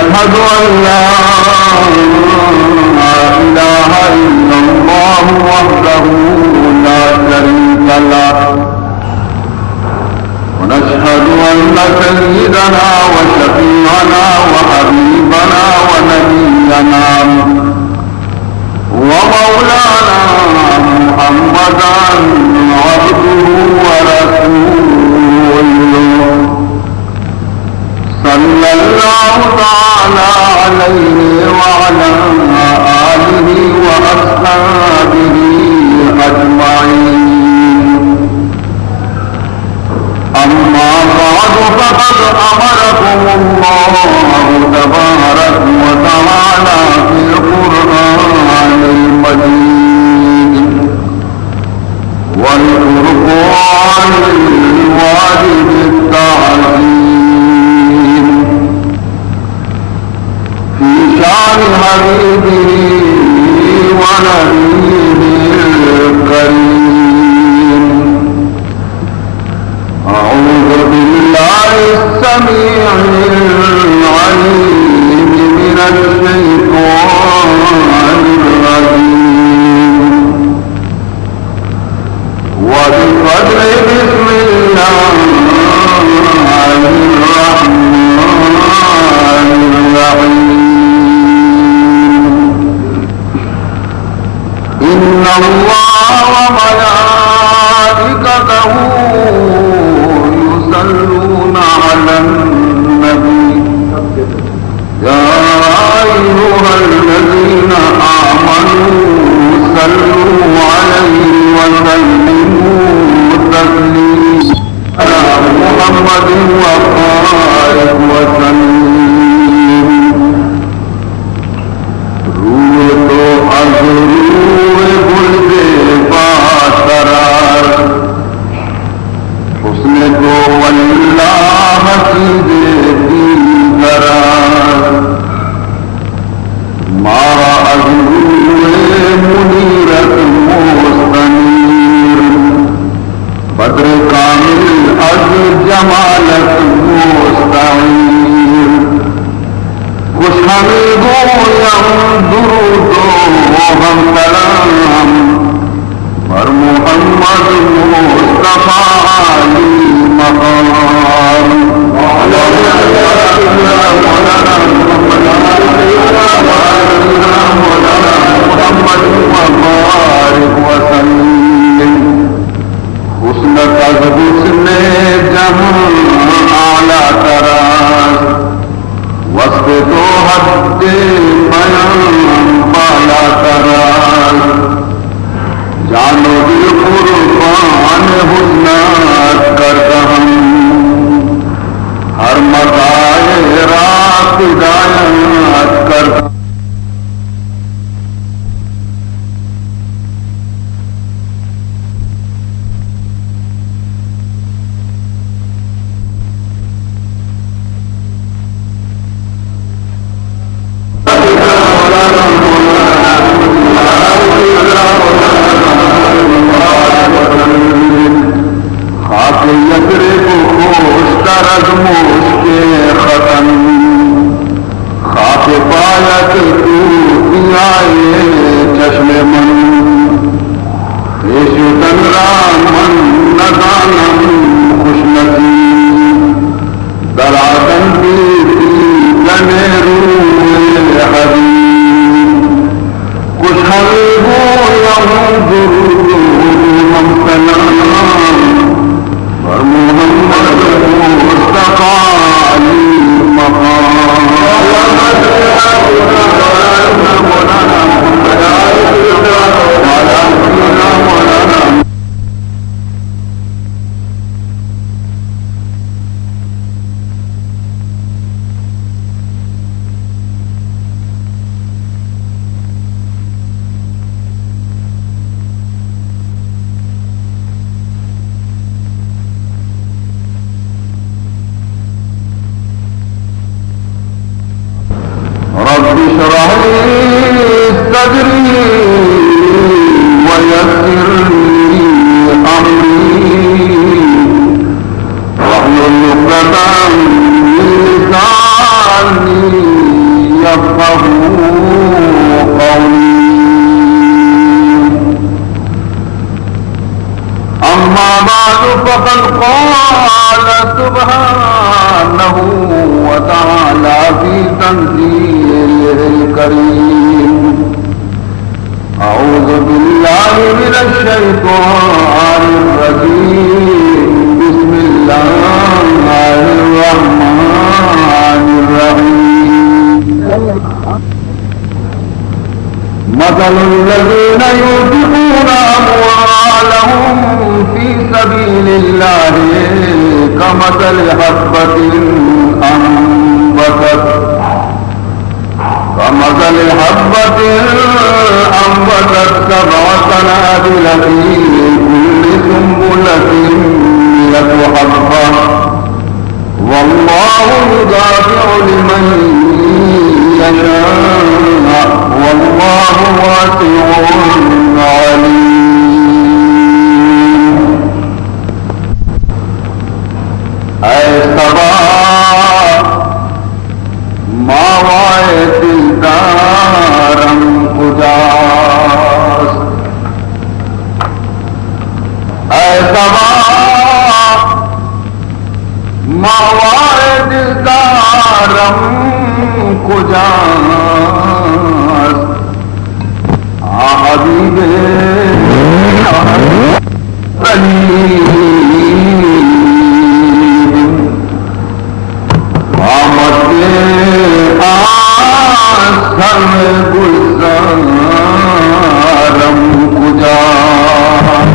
أشهد أن لا إله إلا الله وحده لا شريك له ونشهد أن سيدنا وشفيعنا وحبيبنا ونبينا ومولانا محمدا عبده ورسوله صلى الله تعالى عليه وعلى آله وأصحابه أجمعين أما بعد فقد أمركم الله تبارك وتعالى في القرآن المجيد والقرآن الواجب التعظيم في شان حبيبه ونبيه الكريم. أعوذ بالله السميع العليم من الشيطان الرجيم وبقدر بسم الله الرحمن الرحيم. إن الله وملائكته يصلون على النبي يا أيها الذين آمنوا صلوا عليه وسلموا تسليما على محمد وآله وسلم. روح تو از روح گل باترار حسن کو واللہ کی دیتی قرار مارا از روح منیرت مستنیر بدر کامل از جمالت مستعیر خوش ہمیں گویم درود و ہم سلام بر محمد مصطفیٰ علی مقام محمد وبارک وسلم. حسن از حسن جہاں اعلیٰ تراز وصف تو حد بیان بالا تراز جانو دل قربان حسنات کرتا ہم ہر مدائے رات ہدایت کرتا رب اشرح لي صدري ويسر لي امري واحلل عقدة من لساني يفقهوا قولي أما بعد فقد قال سبحانه وتعالى في تنزيله الكريم أعوذ بالله من الشيطان الرجيم بسم الله الرحمن الرحيم مثل الذين ينفقون أموالهم في سبيل الله كمثل حبة أنبتت سبع سنابل في كل سنبلة 100 حبة والله يضاعف لمن يشاء والله واسع عليم. اے صبا ماوائے دلدارم کجاس، اے صبا ماوائے دلدارم کجاس، حبیب علی آمد آسر گلزارم کجاس،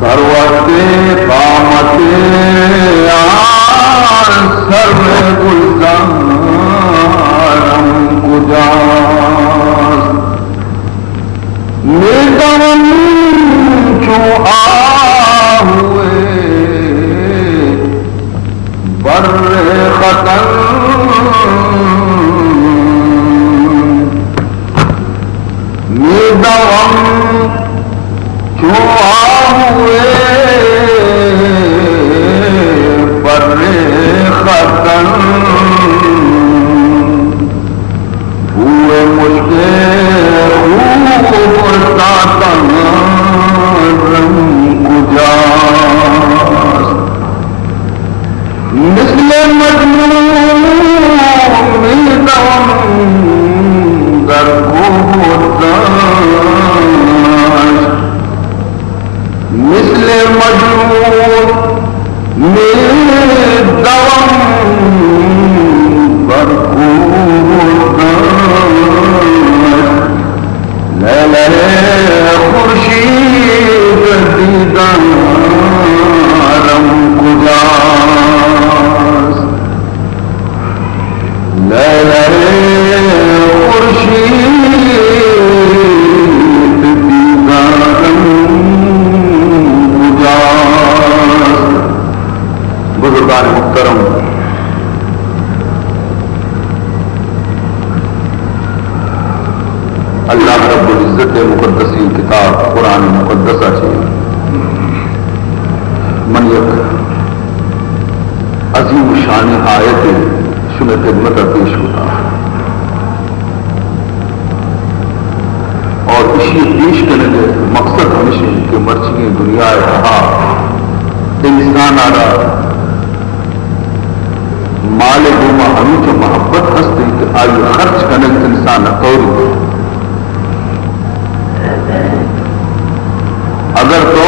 سروت قامت آسر گلزارم کجاس، نیدم چو آہوئے بر خطن نیدم چو آہوئے بر خطن ہوئے مجھے مثل مجنون در گوتاش، مثل مجنون دوم در گوتاش، لیلہ خورشید دیدارم کجاس، لیلہ خورشید دیدارم کجاس. بزرگان محترم، اللہ رب العزت مقدسی کتاب قرآن مقدسہ سے من یک عظیم شان آیت شم خدمت پیش ہوتا اور اسی پیش کرنے کے مقصد ہمیشہ کہ مرچی دنیا رہا انسان آرا مال گوما ہمیں جو محبت ہستی کہ آئی خرچ کرنے انسان توری اگر تو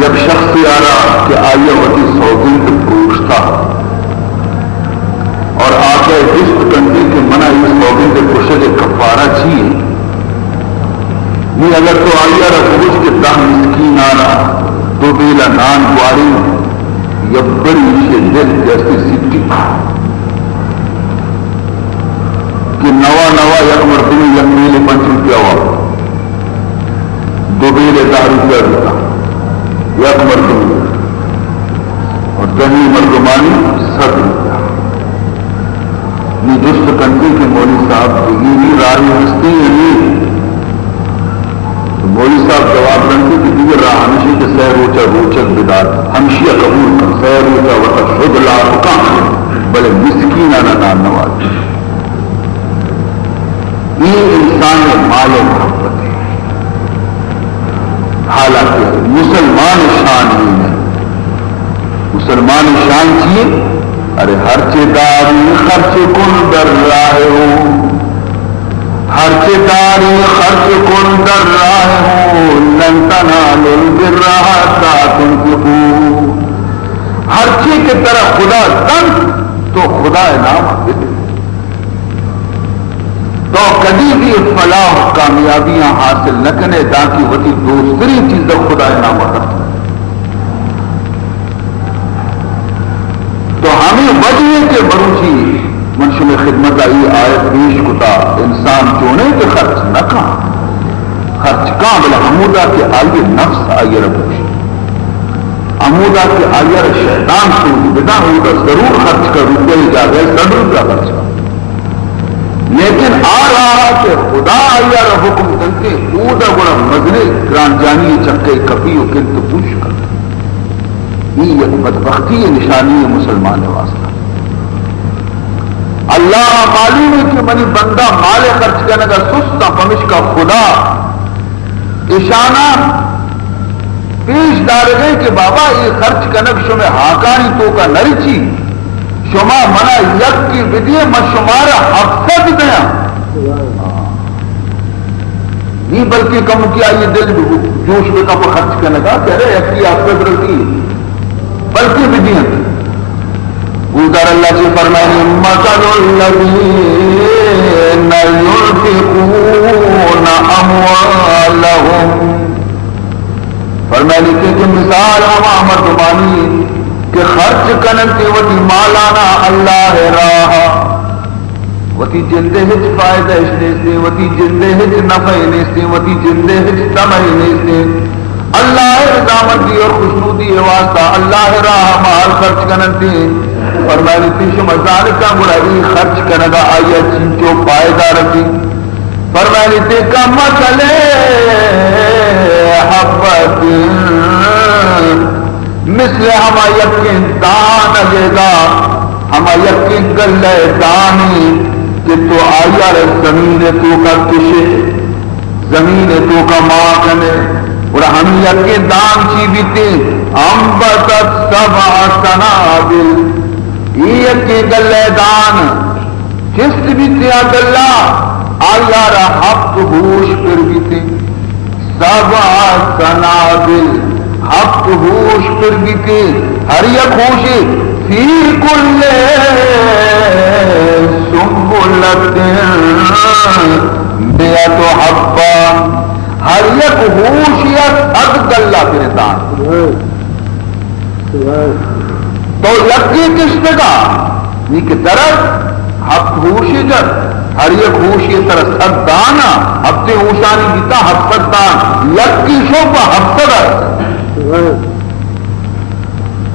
یک شخص آرا کہ آئیے وقتی سوگند پروشتا اور آگے جسم کنڈی کے منع اس سوگند پروشے کے کفارہ چیئے نہیں، اگر تو آئیے را پروش کے 10 مسکین آرا 2 بیلا نان گواری یا بڑی سے دل جیسے سکتی کہ نوا یک مردمی یک میلے 5 روپیہ ہوا 2 بیلے 10 روپیہ دیتا یک مردمی اور دہی مردمانی 7 روپیہ. یہ دوست کنٹری کے مولوی صاحب یہ راہی ہستی ہے نہیں، تو مولوی صاحب جواب رنگی کہ دیگر راہ ہمشی کے سہ روچہ روچک بدات ہمشیہ قبول کر سہ روچہ شد لا کام بلے مسکینانہ نام نواز یہ انسان مال محبت ہے. حالانکہ مسلمان شان ہی ہے. مسلمان شان چیئے ارے ہر چداری خرچ کن در راہ ہو ہر چداری خرچ کن در راہ ہو لن تنالوا البر حتی تنفقوا. ہر چیز کی طرح خدا دن تو خدا انعام دے تو کبھی بھی فلاح کامیابیاں حاصل نہ کرے تاکہ وہ دوسری چیز خدا انعام کرتا. تو ہمیں وجہ کے بروچی منشم خدمت آئی آیت پیش کتا انسان چونے کے خرچ نہ کہاں خرچ کہاں بلا حمودہ کے آئیے نفس آئیے ربوشی حمودہ کے آئیے شیطان سوچ بدا ہوگا ضرور خرچ کر روپے جا گئے ضرور کا خرچ کر لیکن آ رہا کہ خدا آئیے حکم کرتے اودا بڑا مزرے گران جانی چکے کپی و کنت پوچھ کر یہ ایک بدبختی نشانی ہے مسلمان واسطہ. اللہ معلوم ہے کہ منی بندہ مال خرچ کرنے کا سستا پمش کا خدا اشانہ پیش ڈال گئے کہ بابا یہ خرچ کنک شمع ہاکانی تو کا نرچی شما منا یک کی بدیے مشمار حفظ دیا نہیں بلکہ کم کیا یہ دل جوش میں کب خرچ کرنے کا کہہ رہے یک کی حفظ رکھی بلکہ بدیاں ادھر اللہ سے فرمائے مثل الذین ينفقون اموالهم فرمائے کہ مثال ہم مردمانی کہ خرچ کننتے وتی مالانا اللہ راہ وتی جندے ہج فائدہ اشنے سے وتی جندے ہج نفع نے سے وتی جندے ہج تمہ نے سے اللہ رضامت دی اور خوشنودی واسطہ اللہ راہ مال خرچ کننتے فرمائے تیش مزار کا برائی خرچ کنگا آیا چینچو پائدہ رکھی فرمائے تے کا مسئلے حبت مثل ہما یقین دان لے گا ہما یقین گلے دانی کہ تو آیا رہ زمین تو کا کشے زمین تو کا ماں کنے اور ہم یقین دان چی بیتے انبتت سبع سنابل یہ کہ گلے دان جس بیتے گلہ آیا رہ ہفت ہوش پر بیتے سبع سنابل ہفت ہوش پر بیتے ہر یک ہوشی فی کل سنبلت بیت حبان ہر یک ہوشیت اد گلہ پر دان تو لکی کس کا یہ کہ طرف ہفت ہوشی جد ہر یک ہوشی طرف سد دانا ہفتے ہوشانی بیتا ہفت دان لکی شوپا ہفت در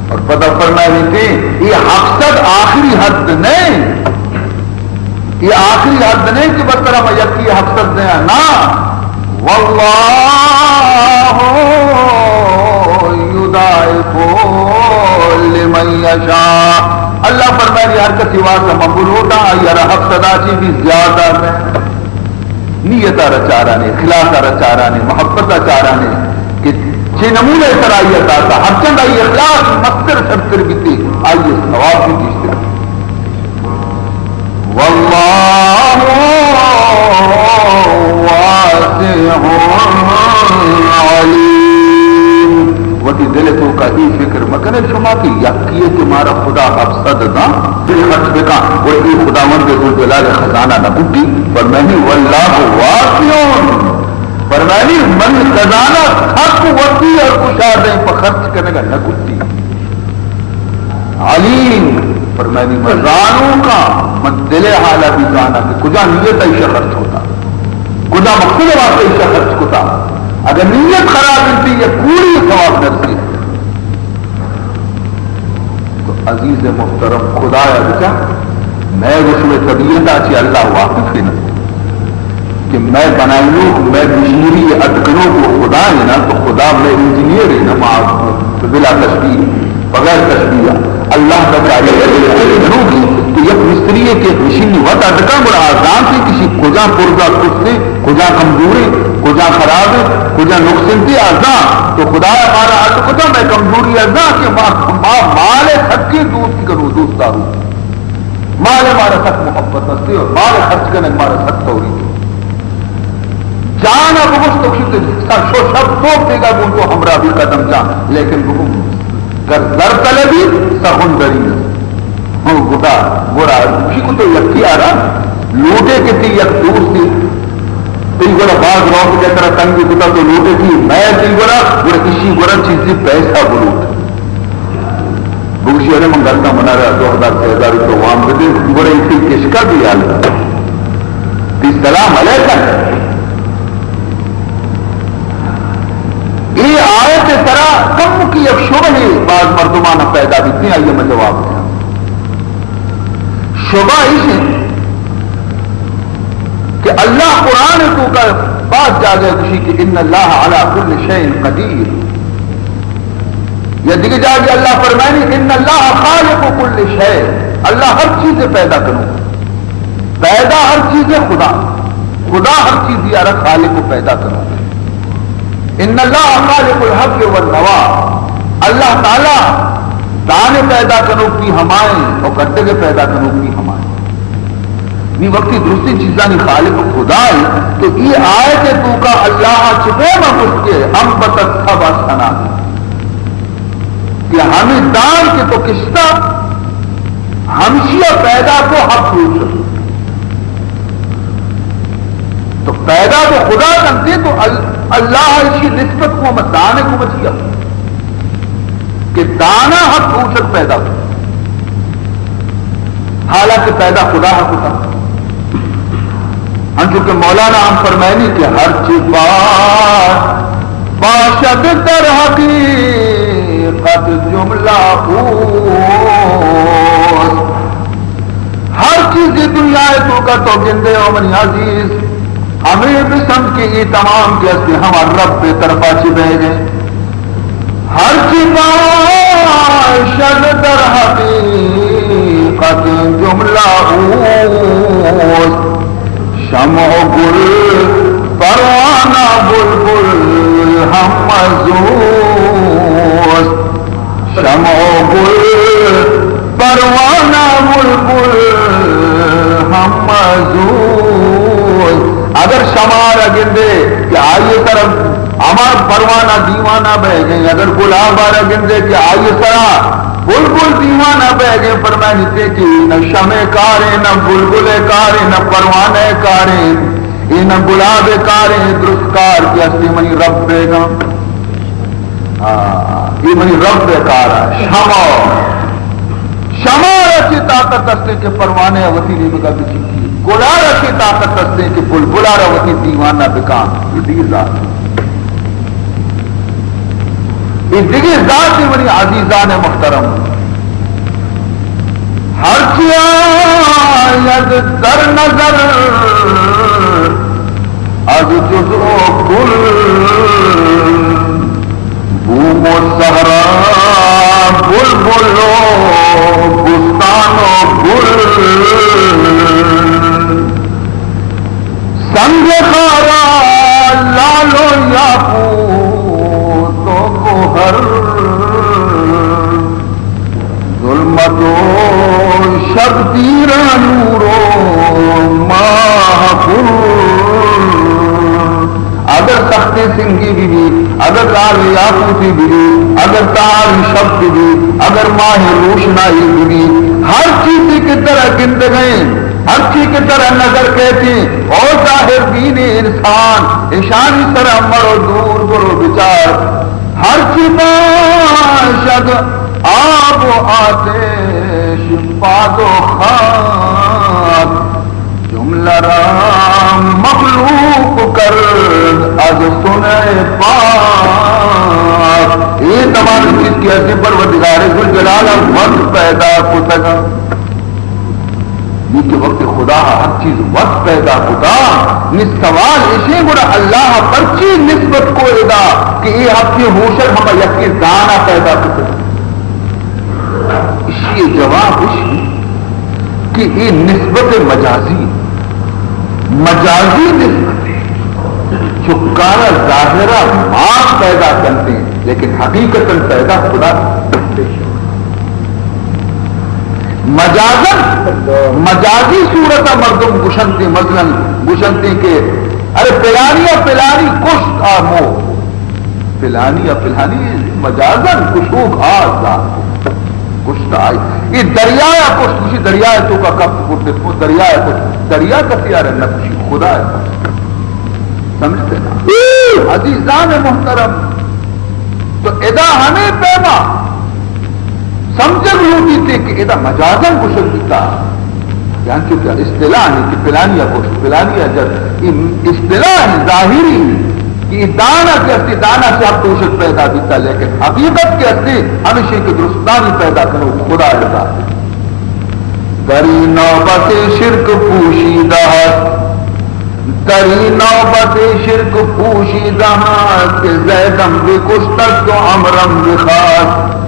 اور پتہ فرمائے تھے یہ حقصد آخری حد نہیں یہ آخری حد نہیں کہ بس طرح میں یکی حقصد دیا نا واللہ یضاعف لمن یشاء اللہ فرمائے ہر کسی واسطہ مقبول ہوتا یا حقصد آچی بھی زیادہ میں نیتہ رچارہ نے خلاصہ رچارہ نے محبتہ چارہ نے کہ چھ نمونہ سرائیت آتا ہر چند آئی اخلاص مستر شرطر بیتی آئیے ثواب بھی دیشتے واللہ واسع علیم وتی دل تو کا ہی فکر مکنے شما کی یقیہ تمہارا خدا افسد دا دل خرچ بکا وہ ای خدا من کے ذو جلال خزانہ نہ بوٹی فرمانی واللہ واسع فرمانی من خزانہ حق وتی اور کشادیں پر خرچ کرنے کا نہ بوٹی علیم فرمانی مزانوں کا من دل حالہ بھی جانا کہ کجا نیت ایشہ خرچ ہوتا کجا مقصد واسطہ ایشہ خرچ ہوتا اگر نیت خراب ہوتی یہ پوری ثواب نرسی تو عزیز محترم خدا ہے بچا میں رسول طبیعت آچی اللہ واقف ہے نا کہ میں بنائیوں میں مشیری اتکنوں کو خدا ہے نا تو خدا میں انجینئر ہے نا بلا تشبیہ بغیر تشبیہ اللہ کا چاہیے جنوبی تو یک مستری کے مشین وقت ادکا بڑا آزان سے کسی کجا پرزا کستے کجا کمزوری کجا خراب کجا نقصان تھی آزان تو خدا ہمارا حد کتا میں کمزوری آزان کہ مال سب کی دوست کروں دوست داروں مال ہمارا سب محبت ہستے اور مال خرچ کرنے ہمارا سب توری جانا بہت تو شب تو دے گا بول تو ہمراہ بھی قدم جان لیکن بہت گر در طلبی سخن دری گدا گوڑا اسی کو تو یکی آ رہا لوٹے کے تھی یک دوستی تھی گوڑا باز روک کے طرح تنگی گدا تو لوٹے تھی میں تھی گوڑا اسی گوڑا چیزی پیسہ بلوٹ بوشی نے منگلتا منا رہا 2000 تو وہاں بدے گوڑا اسی کشکا بھی آل تی سلام علیکم یہ آیت طرح کم کی اب شبہ ہی بعض مردمانہ پیدا بھی تھی آئیے میں جواب دیا شبہ اس کہ اللہ قرآن تو کا بات جا گئے کسی کہ ان اللہ علی کل شیء قدیر یا دیکھ جا گئے اللہ فرمائنی ان اللہ خالق کل شیء اللہ ہر چیز پیدا کروں پیدا ہر چیز خدا خدا ہر چیز یارا خالق کو پیدا کروں ان اللہ خالق الحب والنوا اللہ تعالی دانے پیدا کرو کی ہمائیں اور کٹے کے پیدا کرو کی ہمائیں یہ وقتی دوسری چیزاں نہیں خالق خدا ہے تو یہ آئے کہ تو کا اللہ چھپے میں کچھ کے ہم بتت سب سنا کہ ہمیں دان کے تو کشتا ہمشیہ پیدا کو حق پوچھ تو پیدا تو خدا کرتے تو اللہ اسی نسبت کو ہم دانے کو بچیا کہ دانا حق پوچھک پیدا ہو حالانکہ پیدا خدا حق ہوتا ہم چونکہ مولانا ہم فرمائنی کہ ہر چیز باشد در حقیقت جملہ ہر چیز دنیا تو کا تو گندے ہو منی عزیز ہمیں بھی سمجھ کے یہ تمام کے اصلی ہمارا رب بے طرفہ چھپے گئے ہر چیز باشد در حقیقت جملہ شمع گل پروانہ بلبل ہم مزوس شمع گل پروانہ بلبل ہم مزوس اگر شمار گندے کہ آئیے طرف ہمار پروانہ دیوانہ بہ گئے اگر گلاب آ گندے کہ آئیے طرح بلبل دیوانہ بہ گئے فرمائنی تھے کہ نہ شمع کاریں نہ بلبل کاریں نہ پروانے کاریں نہ گلاب کاریں درست کار کی اصلی منی رب دے گا یہ منی رب کارا شمع رچی طاقت استے کہ پروانے اوتی نہیں بگا بچی گلا رچی طاقت استے کہ بلبلا روتی دیوانہ بکان یہ دیگر ذات یہ دیگر ذات ہی منی عزیزان محترم ہر چیز در نظر از جزو کل بوم و صحرا بلبل و بستان و گل سنگ خارا لال و یاقوت و گوہر ظلمت و شب تیرا نور و ماہ اگر سختی سنگی بھی اگر لال یاقوتی بھی اگر تار شب بھی اگر ماہ روشنائی بھی ہر چیز کی طرح گند گئے ہر چیز کی طرح نظر کہتی اور ظاہر دین انسان اشانی طرح مرو دور برو بچار ہر چیز باشد آب و آتش باد و خاک جملہ رام مخلوق کر از سنے پاک یہ تمام چیز کی حسی پروردگار ذوالجلال وقت پیدا کتا یہ کہ وقت خدا ہر چیز وقت پیدا کتا یہ سوال اسے گوڑا اللہ پر چیز نسبت کو ادا کہ یہ حق کی ہوشر ہم یکی دانا پیدا کتا یہ جواب کہ یہ نسبت مجازی نسبت چکارا ظاہرہ ماں پیدا کرتے ہیں لیکن حقیقت پیدا خدا مجازی صورت مردم گشنتے مثلا گشنتے کے ارے پلانی کشت آمو پلانی مجازن کشوک آزاد کشت آئی یہ دریا کشت کسی دریا تو کا کب کرتے تو دریا کشت دریا کسی آ رہے نہ کسی خدا ہے سمجھتے نا عزیزان محترم تو ادا ہمیں پیما سمجھ ہوتی تھی کہ ادا مجازن کشت دیتا یعنی کہ اصطلاح ہے کہ پلانیا کشت پلانیا جب اصطلاح ظاہری کہ دانا کے اصلی دانا سے آپ کوشش پیدا دیتا لیکن حقیقت کے اصلی ہمیشہ کی درستانی پیدا کرو خدا رضا دری نوبت شرک پوشیدہ دری نوبت شرک پوشیدہ کہ زیدم بھی کشتک تو امرم بھی خاص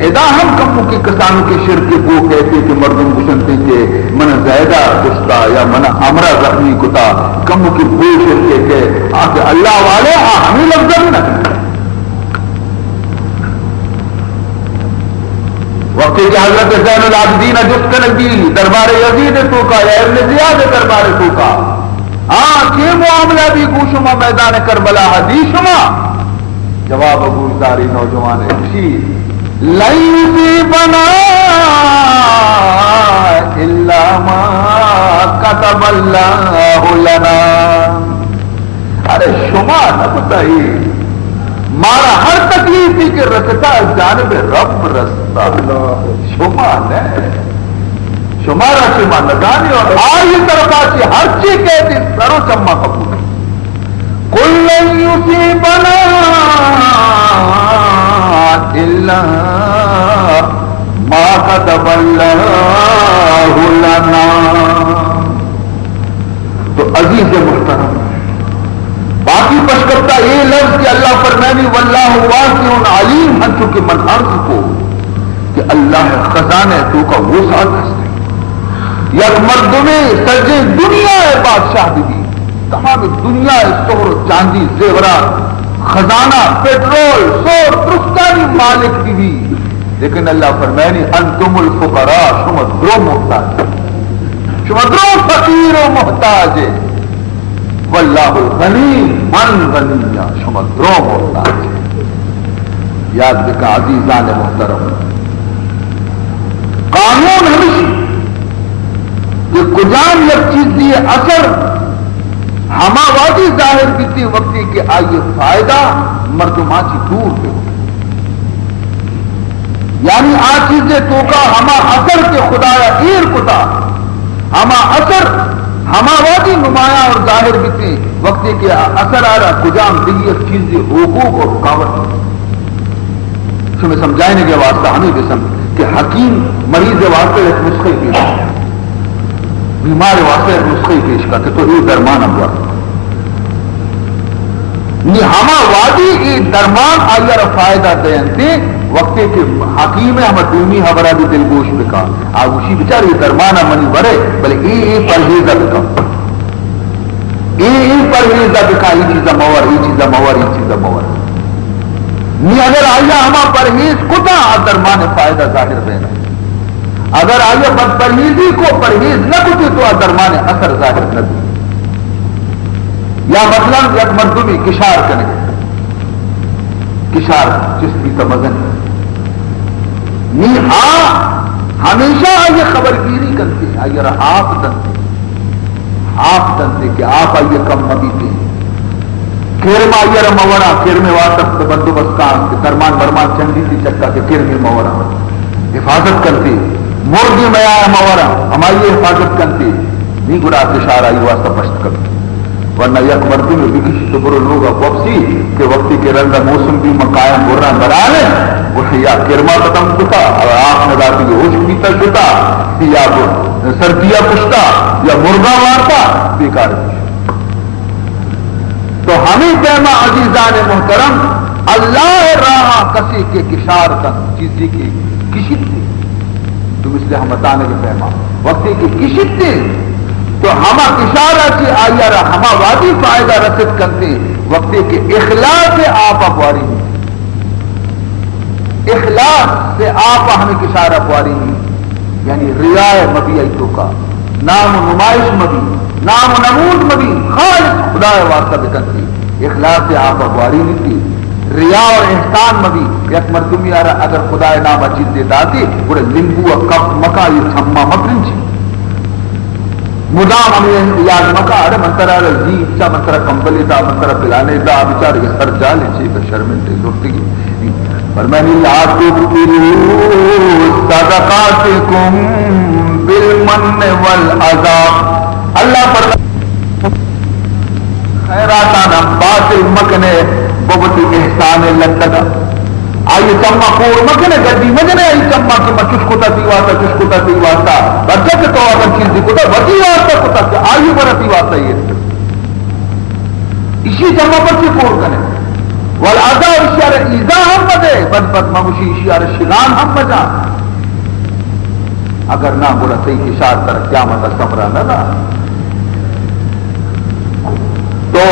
ادا ہم کموں کی کسانوں کے شرک کو کہتے کہ مردم گشنتے کہ من زیدہ کشتا یا من امرہ زخمی کتا کموں کی بو شرکے کہ آکے اللہ والے ہمیں لفظ نہ وقت کہ حضرت زین العابدین جس کا نبی دربار یزید تو کا یا ابن زیاد دربار تو کا کہ معاملہ بھی گوشما میدان کربلا حدیثما جواب گوشداری نوجوان اسی لئی بنا الا ما كتب اللہ لنا ارے شما نہ بتائیے مارا ہر تکلیف ہی کہ رستا جانب رب رستا شما نے شمارا شما ندانی اور آئی طرف آچی ہر چیز کہتی سرو چمہ قبول کل یصیبنا الا ما كتب اللہ لنا تو عزیز محترم باقی پش کرتا یہ لفظ کہ اللہ فرمانی واللہ واسع علیم ہن چکے من عرض کو کہ اللہ خزانے تو کا وہ ساتھ ہستے یک مردمے سجے دنیا ہے بادشاہ بھی تمام دنیا ہے سہر چاندی زیورات خزانہ پیٹرول سور درستانی مالک بھی لیکن اللہ فرمانی انتم الفقراء شما درو محتاج شما درو فقیر و محتاج واللہ الغنی من غنی شما درو محتاج یاد بکا عزیزان محترم قانون ہمیشہ کہ کجان یک چیز دیئے اثر ہما وادی ظاہر بیتی وقتی کہ آئیے فائدہ مردماتی دور پہ ہو یعنی آ چیزیں تو کا ہما اثر کے خدایا ایر کتا ہما اثر ہما وادی نمایاں اور ظاہر بیتی وقتی کہ اثر آ رہا کجان دیئے یک چیزیں حقوق اور رکاوٹ میں سمجھائنے کے واسطہ ہمیں بھی سمجھ کہ حکیم مریض واسطے ایک نسخے پیش بیمار واسطے ایک نسخے پیش کرتے تو یہ درمان ہوا ہما وادی یہ درمان آئیر فائدہ دینتے وقتے کہ حکیم ہم دومی حبرہ بھی دلگوش بکا آگوشی بچار یہ درمان منی برے بلے ای پرہیزہ بکا ای پرہیزہ بکا ای چیزہ مور اگر آئیہ ہما پرہیز کتا درمان فائدہ ظاہر دینا اگر آئیہ بد پرہیزی کو پرہیز نہ کتے تو درمان اثر ظاہر نہ دی یا مثلا یک مردمی کشار کرنے کشار چستی تمزن ہمیشہ آئیے خبرگیری کرتے آئیے آپ دنتے کہ آپ آئیے کم مبیتے کیرم آئیے مورا کیرم واسط بندوبست کام کہ درمان برمان چندی تھی چکا کہ کیرم مورا حفاظت کرتی مرگی میں آیا مورا ہماری حفاظت کرتی نہیں گڑا کشار آئی واسطہ پشت کرتی ورنہ یک مردی میں بھی کسی صبر لوگا پوپسی کہ وقتی کے رنگا موسم بھی مقائم برنا برانے وہ یا کرما ختم کتا اور آپ نے ذاتی کے ہوش پیتا شتا یا سردیا پشتا یا مرغا مارتا بیکار تو ہمیں کہنا عزیزان محترم اللہ راہ کسی کے کشار کا چیزی کی کسی تو مثل همتانه بفهما وقتی که کشیدتی تو همه اشاره چی آیا را همه وادی فائدہ رسد کرتے وقتی کہ اخلاص سے آپ اپواری نہیں اخلاص سے آپ ہمیں اشارہ پواری نہیں یعنی ریائے مبی ایتو کا نام و نمائش مبی نام و نمود مبی خالص خدا واسطہ بکنتی اخلاص سے آپ اپواری نہیں تھی ریا اور احسان مبی یک مردمی آرہ اگر خدا نام چیز دے داتی بڑے لمبو و کپ مکا یہ چھما مپرنچی مدام ہمیں یاد مکا ارے منترہ جی اچھا منترہ کمبلی تا منترہ پلانے تا بیچارے یہ سر جالے چھے کہ شرمنٹے زورتگی فرمانی لا تبطلوا صدقاتکم بالمن والعذاب اللہ فرمانی خیراتانا باطل مکنے ببتی احسان لگتا آئیے چمہ کور مکنے گردی مجنے آئی چمہ کی میں چشکتا تی واسطہ بچہ کے تو اگر چیز دیکھتا وطی واسطہ کتا کہ آئیے برتی واسطہ یہ اسی چمہ پر سے کور کنے والعذاب اشیار ایزا ہم بدے بد ممشی اشیار شغان ہم بجا اگر نہ بولا صحیح اشار تر قیامت سمرا نہ تو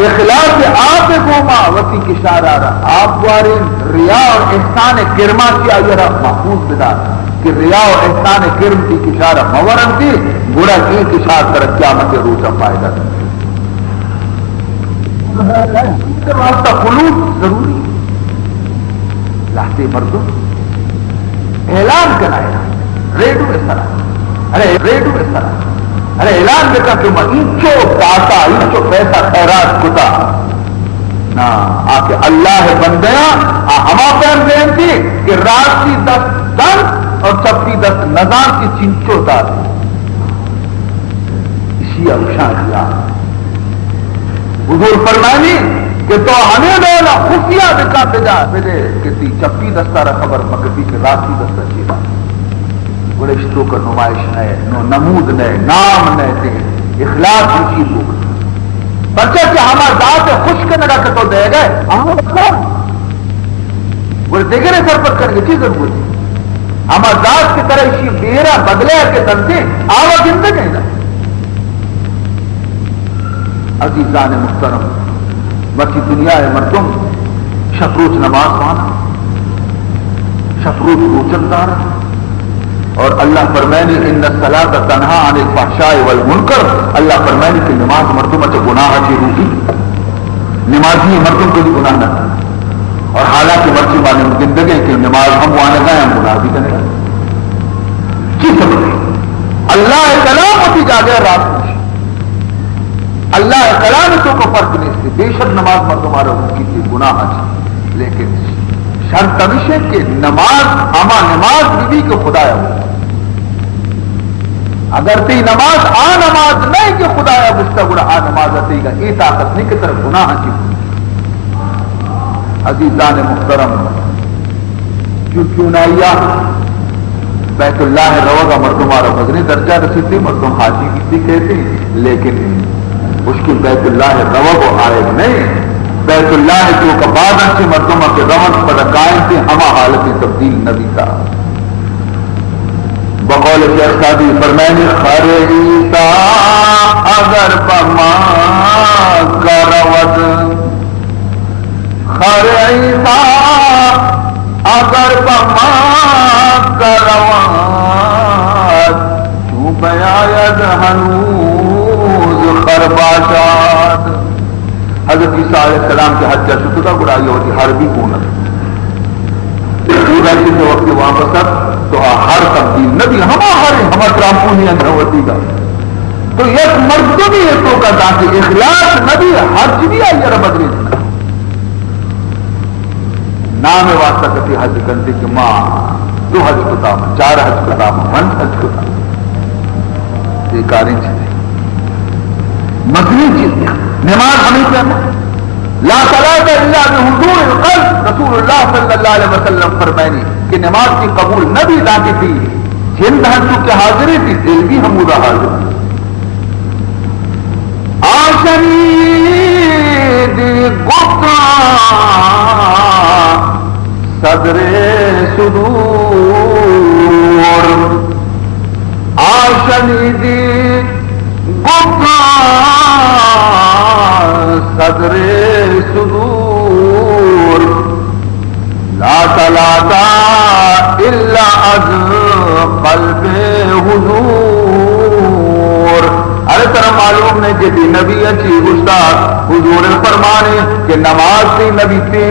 اخلاص آپ گوما وتی کشار آ رہا آپ وارن ریا اور احسان کرما کیا یہ رہا محفوظ بدار کہ ریا اور احسان کرم کی کشار مورن کی بڑا کی کشار تر قیامت روزہ فائدہ واسطہ خلوص ضروری لاتے مردوں اعلان کرایا ریڈو اس طرح ارے اعلان دیکھا کہ میں انچو داتا انچو پیسہ خیرات کتا نا آکے اللہ بندیاں ہما پہن دین تھی کہ رات کی 10 دن اور چپتی 10 نظام کی چنچو دار اسی افشان کیا حضور فرمانی کہ تو ہمیں دولا خفیہ دکھا بجا بجے کہ تی چپی دستارہ خبر مکتی کہ رات کی دستہ چیزا گلشتوں کا نمائش نئے نمود نئے نام نئے تھے اخلاص کی چیز ہو بچہ کہ ہمارا ذات خوش کرنے کا تو دے گئے بولے دیکھے رہے سر پر کرنے کی چیز ضرور تھی ہمارا ذات کی طرح اسی میرا بدلے کے تنتے آوا گندے گئے گا عزیزان محترم بچی دنیا ہے مردم شفروچ نماز مانا شفروچ روچن دارا اور اللہ فرمائنی ان الصلاۃ تنہا عن الفحشاء والمنکر اللہ فرمائنی کہ نماز مردم اچھا گناہ کی روحی نمازی مردم کو بھی گناہ نہ اور حالانکہ مرضی والے زندگی کہ نماز ہم وانے گئے ہم گناہ بھی کرنے گئے کی سبب اللہ کلام ہوتی جا گئے رات میں اللہ کلام تو کو فرق نہیں تھی بے شک نماز مردم آ رہا کی تھی گناہ اچھا لیکن شرط ہے کہ نماز اما نماز بھی کہ خدا ہے اگر تی نماز نماز نہیں کہ خدا ہے مستقبل نماز آتی گا یہ طاقت نہیں کہ طرف گناہ کی عزیزان محترم کیوں نہ بیت اللہ روگا مردم آ رہا مدنی درجہ رسیدی مردم حاجی کی کہتی لیکن اس کی بیت اللہ روگ آئے نہیں بیت اللہ جو کباد سے مردمہ کے رمض پر قائم تھے ہما حالت تبدیل نبی تھا بقول شہزادی فرمائنی خریتا اگر بما کروت خریتا اگر بما کروت چون بیاید ہنوز خرباشات حضرت عیسیٰ علیہ السلام کے حج جسد کا گڑائی ہوتی حربی کونت پورا جن وقت واپس تو ہر تبدیل نبی ہما ترامپونی اندر ہوتی گا تو یک مردمی ہے تو کا تاکہ اخلاص نبی حج بھی آئی رب ادری نام واسطہ کتی حج کرتی کہ ماں 2 حج کتا 4 حج کتا 1 حج کتا یہ کاری چیز مدنی چیز نماز ہمیں کہنا لا صلاۃ الا بحضور القلب رسول اللہ صلی اللہ علیہ وسلم فرمائنی کہ نماز کی قبول نہ بھی ذاتی تھی جن دہنچوں کی حاضری تھی دل بھی ہمودہ حاضر آشنید گفتا صدر صدور قلب حضور. ارے ترا معلوم نہیں کہ دی نبی اچھی استاد حضور فرمانے کہ نماز تھی نبی تھی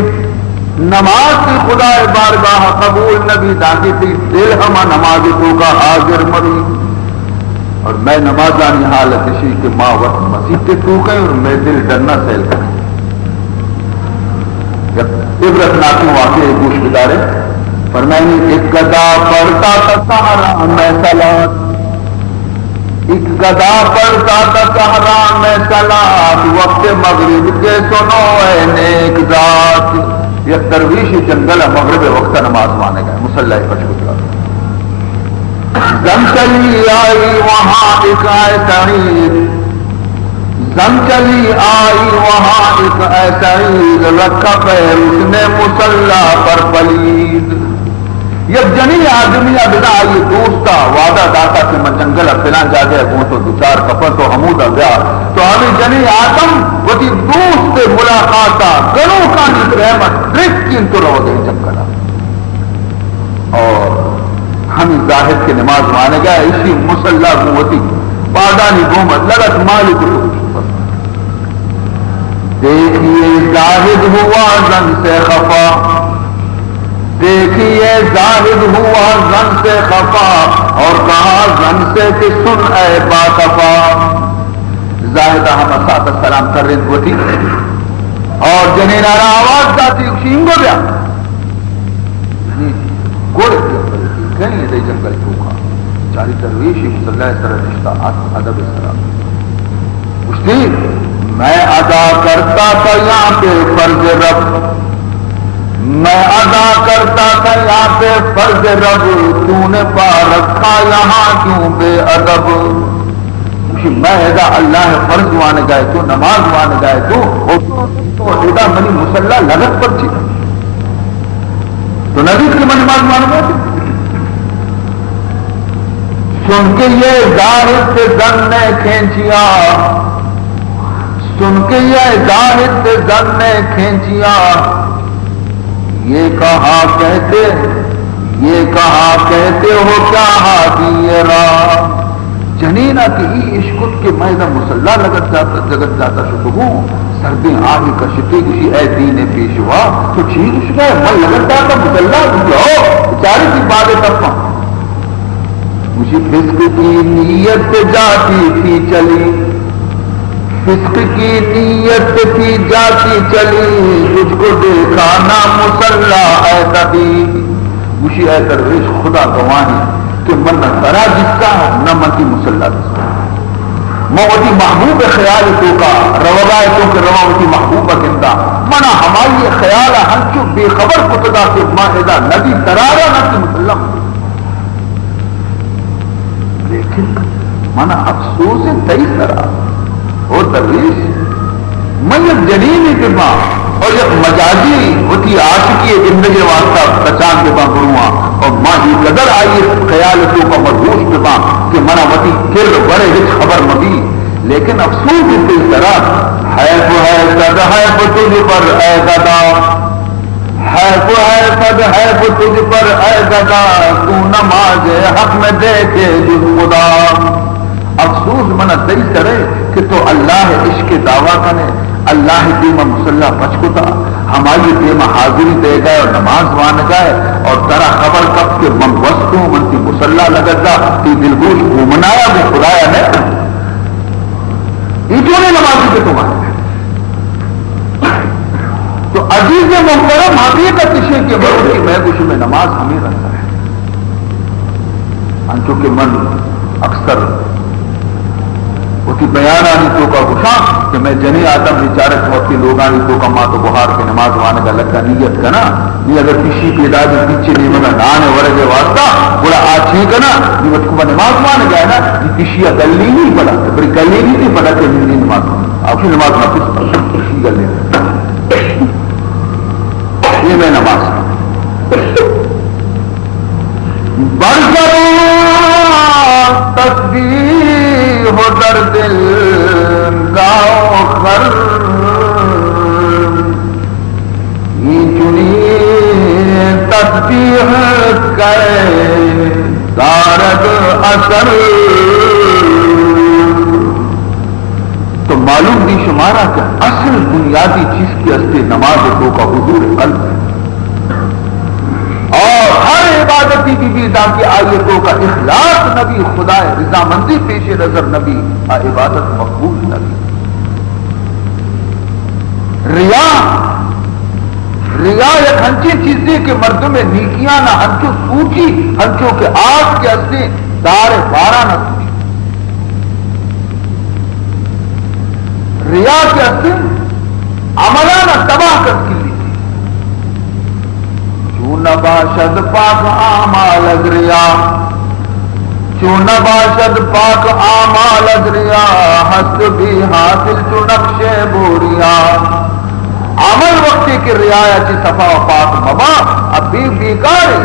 نماز تھی خدا بارگاہ قبول نبی داخی تھی دل ہما نماز تو کا حاضر مری. اور میں نمازانی حالت اسی کہ ماں وقت مسیح کے تو گئے اور میں دل ڈرنا سیل کریں. عبرت ناک واقع گوش بدارے فرمائیں ایک گدا پڑتا تھا سہارا میں سلاد ایک گدا پڑتا تھا سہارا میں سلاد وقت مغرب کے سنو اے نیک ذات. یک درویش جنگل مغرب وقت نماز مانے گئے مسلح پچ گزرا. زم چلی آئی وہاں ایک ایسا عید زم چلی آئی وہاں ایک ایسا عید رکھا پیر اس نے مسلح پر پلید. یک جنی آدمی ابدا آئی دوستا وعدہ داتا کہ میں جنگل فلان جا گئے ہوں تو دو چار کپڑ تو حمود گیا تو ہمیں جنی آدم وہ تھی دوست ملاقاتا گنوں کا نیت رحمت ڈرک کین تو رو گئی جنگلا. اور ہمیں ظاہر کے نماز مانے گیا اسی مسلح قوتی بادانی گھومت لگت مالک. دیکھیے زاہد ہوا زن سے خفا دیکھیے زاہد ہوا زن سے خفا اور کہا زن سے کہ سن اے باخفا. زاہدہ ہم ساتھ السلام کر رہے تھے اور جنہیں نارا آواز داتی شینگو بیا گوڑے کہیں دے جنگل چوکھا چاری درویش صلی اللہ سر رشتہ ادب سلام پوچھتی میں ادا کرتا تھا یہاں پہ فرض رب میں ادا کرتا تھا یہاں پہ فرض رب تو نے پا رکھا یہاں کیوں بے ادب. میں ادا اللہ فرض مانے گئے تو نماز مانے گئے تو ادا منی مسلح لگت پر تھی تو نبی کی من نماز مانے گئے تھے. سن کے یہ ظاہر سے زن نے کھینچیا سن کے یہ ظاہر سے زن نے کھینچیا یہ کہا کہتے ہو کیا ہادی راہ. جنینا کی عشقت کے میدہ مسلح لگت جاتا شکو سردیں آگی کا شکی کسی اے دین پیشوا تو چیز شکا ہے من لگت جاتا مسلح ہو چاری کی باتیں تب مجھے فسق کی نیت جاتی تھی چلی فسق کی نیت تھی جاتی چلی تجھ کو دیکھا نہ مسلح اے تبی. مجھے اے درویش خدا گواہی کہ من نہ سرا جس کا نہ من کی مسلح جس کا موتی محبوب خیال تو کا روائے تو کہ رواوتی محبوب گندہ منا ہماری خیال ہنچو بے خبر کتدا سے ماہدہ ندی ترارا نہ کی مسلح. لیکن منا افسوس تئی طرح اور درویش میں یک جنینی کے ماں اور یک مجازی ہوتی عاشقی زندگی واسطہ پہچان کے ماں بڑھوا اور ماں ہی قدر آئی خیالتوں کا مرگوش کے ماں کہ منا وتی کر بڑے ہچ خبر مبی. لیکن افسوس تئی طرح حیف ہے صد حیف تجھ پر اے گدا حیف ہے صد حیف تجھ پر اے گدا تو نماز حق میں دیکھے جز خدا. افسوس منا دئی کرے کہ تو اللہ عشق دعویٰ کرے اللہ دیما مسلح بچ کو تھا ہماری دیما حاضری دے گئے اور نماز مان گئے اور ترا خبر کب کے من وسطوں من کی مسلح لگتا تی دلگوش گھومنایا بھی خدایا نے ایٹوں نے نمازی کے تمہارے تو عزیز محترم حقیقت اسے کہ مرد کی محبوش میں نماز ہمیں رہتا ہے انچو کہ من اکثر ہوتی بیان آنی تو کا خوشاں کہ میں جنی آدم بیچارت وقتی لوگ آنی تو کا ماں تو بہار کے نماز وانے کا لگتا نیت کا نا یہ اگر کسی پیدا جو پیچھے نہیں مگا نانے ورگے واسطہ بڑا آچھی کا نا یہ وقت کو نماز وانے گیا نا یہ کشیہ گلی نہیں پڑا بڑی گلی نہیں پڑا کہ ہندی نماز آپ کی نماز نہ کچھ کشی گلی یہ میں نماز برکروں تسبیح ہو در دل گاؤں خر یہ چنی تسبیح کرے دارد اثر. تو معلوم بھی شمارا کہ اصل بنیادی چیز کی اصل نماز تو کا حضور قلب ہے. اور ہر عبادتی بھی تاکہ آیتوں کا اخلاص نبی خدا رضامندی پیش نظر نبی عبادت مقبول نبی. ریا ایک ہنچی چیزیں کہ مردوں میں نیکیاں نہ ہنچو سوچی ہنچو کے آگ کے اصلی دار بارہ نہ سوچی. ریا کے اصل عملہ نہ تباہ کر کی لی چون باشد پاک آمال ریا چون باشد پاک آمال ریا ہست بھی حاصل چو نقش بوریا. عمل وقتی کی رعایا چی صفا و پاک مبا اب بھی بیکار ہے.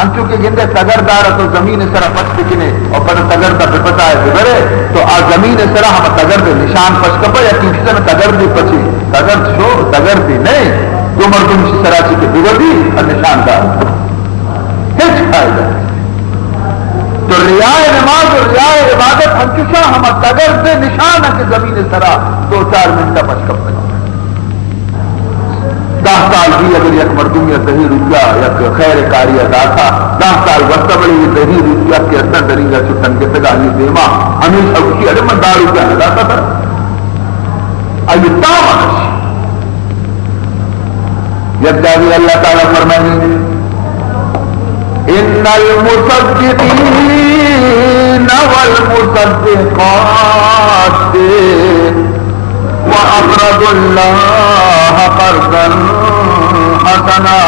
انچو کہ گندے تگر دارا تو زمین سرا پچ پکنے اور پر تگر دا بپتا ہے ببرے تو آ زمین سرا ہم تگر دے نشان پچ کپا یا کسی میں تگر دی پچی تگر شو تگر دی نہیں دو مردم سی سرا چی کے بگر دی اور نشان دار ہیچ فائدہ. تو رعای نماز اور رعای عبادت ہم چشا ہم تگر دے نشان ہے کہ زمین سرا 2-4 منٹا پچ کپا 10 سال بھی اگر یک مردم یا دہی روپیہ یا خیر کاری ادا تھا 10 سال وقت بڑی یہ دہی روپیہ کے اندر درینگا چھٹن کے تگا یہ دیما ہمیشہ اسی ارے من 10 روپیہ ادا تھا ایتا منش یک جاوی اللہ تعالیٰ فرمائیں ان المصدقین والمصدقات وَأَقْرَضُوا اللَّهَ قَرْضًا حَسَنًا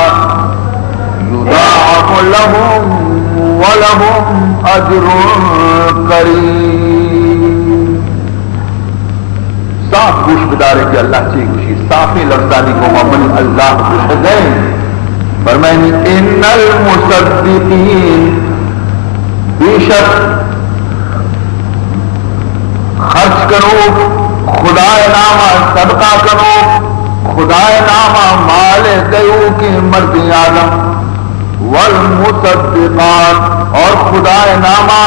يُضَاعَفُ لَهُمْ وَلَهُمْ أَجْرٌ كَرِيمٌ. صاف گوش بدارے کہ اللہ چاہیے گوشی صافی لفظانی کو ممن اللہ بشدین فرمائنی ان المصدقین بے شک خرچ کرو خدا نامہ صدقہ کرو خدا نامہ مال دیو کی مرد آدم والمصدقات اور خدا نامہ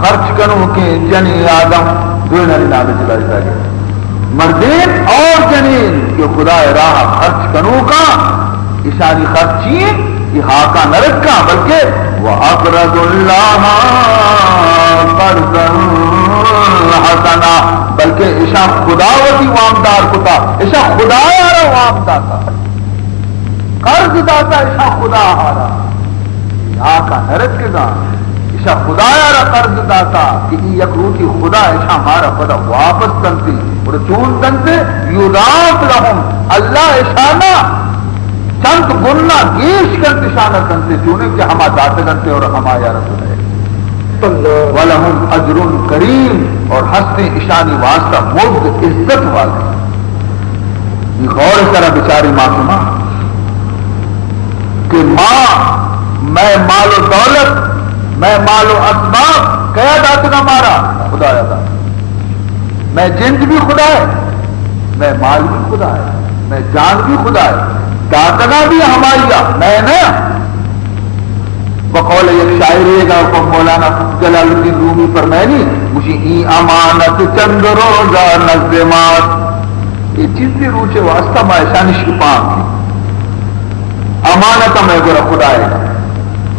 خرچ کرو کی جنی آدم دونوں نام چلا جائے گا مردین اور جنین کہ خدا راہ خرچ کرو کا اشاری خرچی یہ ہاکا نرک کا بلکہ وَأَقْرَضُ اللَّهَ قَرْضًا حسنا بلکہ ایشا خداوتی وامدار کتا ایشا خدا آرہ وامدار تا قرض داتا ایشا خدا آرہ یہاں کا نرد کے دا ایشا خدا آرہ قرض داتا کہ یک روٹی خدا ایشا ہمارا خدا واپس کنتی اور چون کنتے یضاعف لہم اللہ ایشانا چند گننا گیش کنتے شانہ کنتے چونے کہ ہما داتے کنتے اور ہما یا رسول ہے وَلَهُمْ أَجْرٌ کریم اور حسن اشانی واسطہ مجد عزت والے. یہ غور اس طرح بیچاری معصومہ کہ ماں میں مال و دولت میں مال و اسباب کیا دات نہ مارا خدا دا میں جنس بھی خدا ہے میں مال بھی خدا ہے میں جان بھی خدا ہے داتنا بھی ہماری میں نے بقول یک شاعری گا کو مولانا جلال الدین رومی فرمائنی مجھے ای امانت چند روزہ نظمات یہ چیز بھی روچے واسطہ مائشانی شپان کی امانت میں گرہ خدا ہے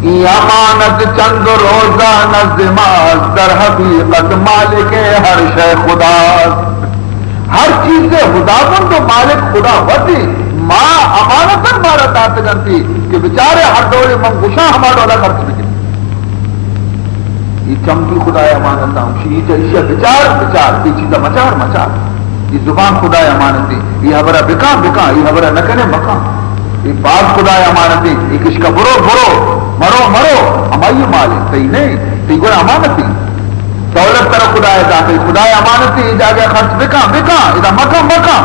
ای امانت چند روزہ نظمات در حقیقت مالک ہر شے خدا ہر چیز سے خدا بن تو مالک خدا ہوتی ماں امانتاً مارا دات جانتی کہ بچارے ہر دورے منگوشاں ہمارا والا خرچ بکن یہ چمکی خدا امانتاں شیئے چاہیے بچار یہ چیزہ مچار یہ زبان خدا امانتی یہ ہمارا بکا یہ ہمارا نکنے مکا یہ بات خدا امانتی یہ کس کا مرو ہماری مال ہے صحیح نہیں تی گوڑا امانتی دولت طرح خدا داخل خدا امانتی جا گیا خرچ بکا ادھا مکا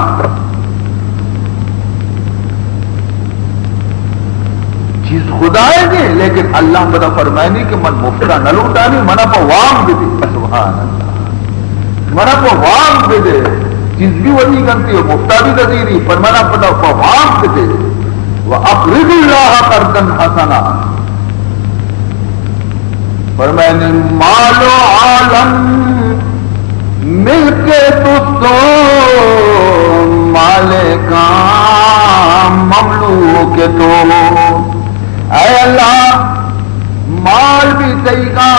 چیز خدا ہے نہیں لیکن اللہ بدا فرمائنی کہ من مفتہ نہ لوٹانی منا پا وام دے دے سبحان اللہ منا پا وام دے دے چیز بھی وہی کرتی ہے مفتہ بھی دزیری پر منا پا وام دے دے وَأَقْرِضُ اللَّهَ قَرْضًا حَسَنًا پر میں نے مال و عالم مل کے دوستوں مالکاں مملوک تو اے اللہ مال بھی صحیح کا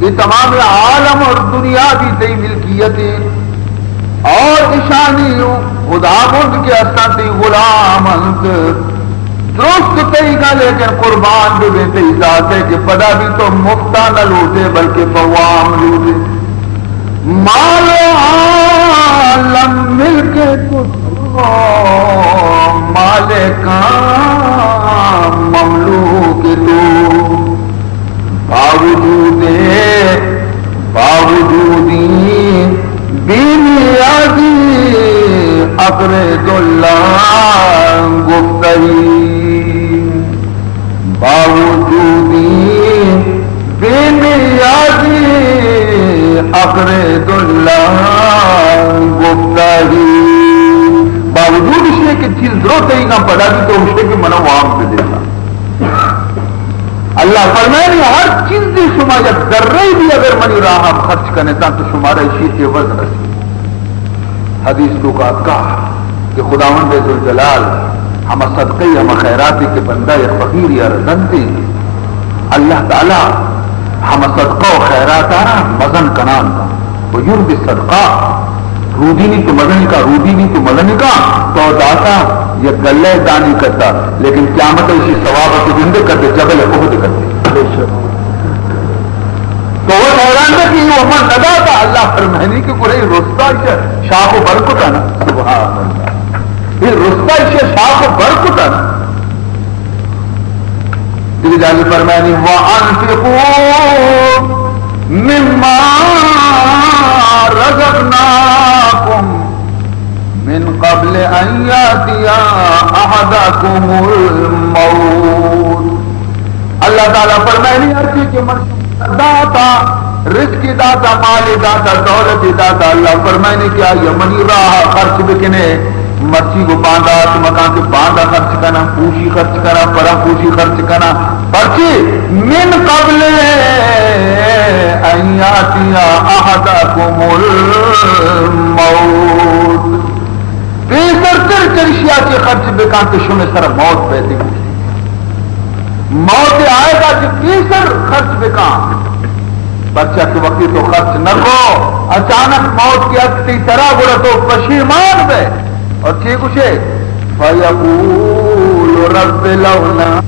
یہ تمام عالم اور دنیا بھی صحیح ملکیتیں اور اشانی خدا بند کے اساتی غلام انت درست صحیح کا لیکن قربان بھی صحیح ذات ہے کہ پدا بھی تو مفتہ نہ لوٹے بلکہ فوام لوٹے مال عالم مل کے مالکاں مملوک تو باوجودی بی نیازی اقرض اللہ گفتگی باوجودی بی نیازی اقرض اللہ گفتگی باوجود اس کہ چیز ضرورت ہی نہ پڑا بھی تو اسے کہ منو عام پہ دیتا اللہ فرمائے نہیں ہر چیز دی شما یا ذرے بھی اگر منی راہ ہم خرچ کرنے تا تو شمارا اسی کے وزن رسی حدیث کو کہا کہ خداوند ذوالجلال ہم صدقے ہم خیراتی کے بندہ یا فقیر یا رزنتی اللہ تعالی ہم صدقہ و خیرات آنا مزن کنان کا وہ یرب صدقہ رودی نہیں تو مدنی کا رودی نہیں تو مدنی کا تو داتا یا گلے دانی کرتا لیکن قیامت اسی ثواب سے زندے کرتے جبل عہد کرتے تو وہ حیران ہے کہ وہ من لگا تھا اللہ فرمانی کہ کوئی رستا شاخ و برکت ہے نا سبحان اللہ یہ رستا اسے شاخ و برکت ہے نا دیکھ جالی فرمانی وَأَنْفِقُوا مِمَّا رَزَقْنَاكُمْ من قبل ان یاتیا احدکم الموت اللہ تعالیٰ فرمائے نہیں ہر چیز کے مرشد داتا رزق داتا مال داتا دولت داتا اللہ فرمائے نہیں کیا یمنی راہ خرچ بکنے مرچی کو باندھا تو مکان کے باندھا خرچ کرنا پوشی خرچ کرنا پرا پوشی خرچ کرنا پرچی من قبل ان یاتیا احدکم الموت پیسر کر کرشیا کے خرچ بکان کے شمع سر موت پیدی موت آئے گا کہ پیسر خرچ بکان بچہ کے وقت تو خرچ نہ کو اچانک موت کی اکتی طرح بڑا تو پشیمان بے اور چی کچھے فَيَقُولُ رَبِّ لَوْنَا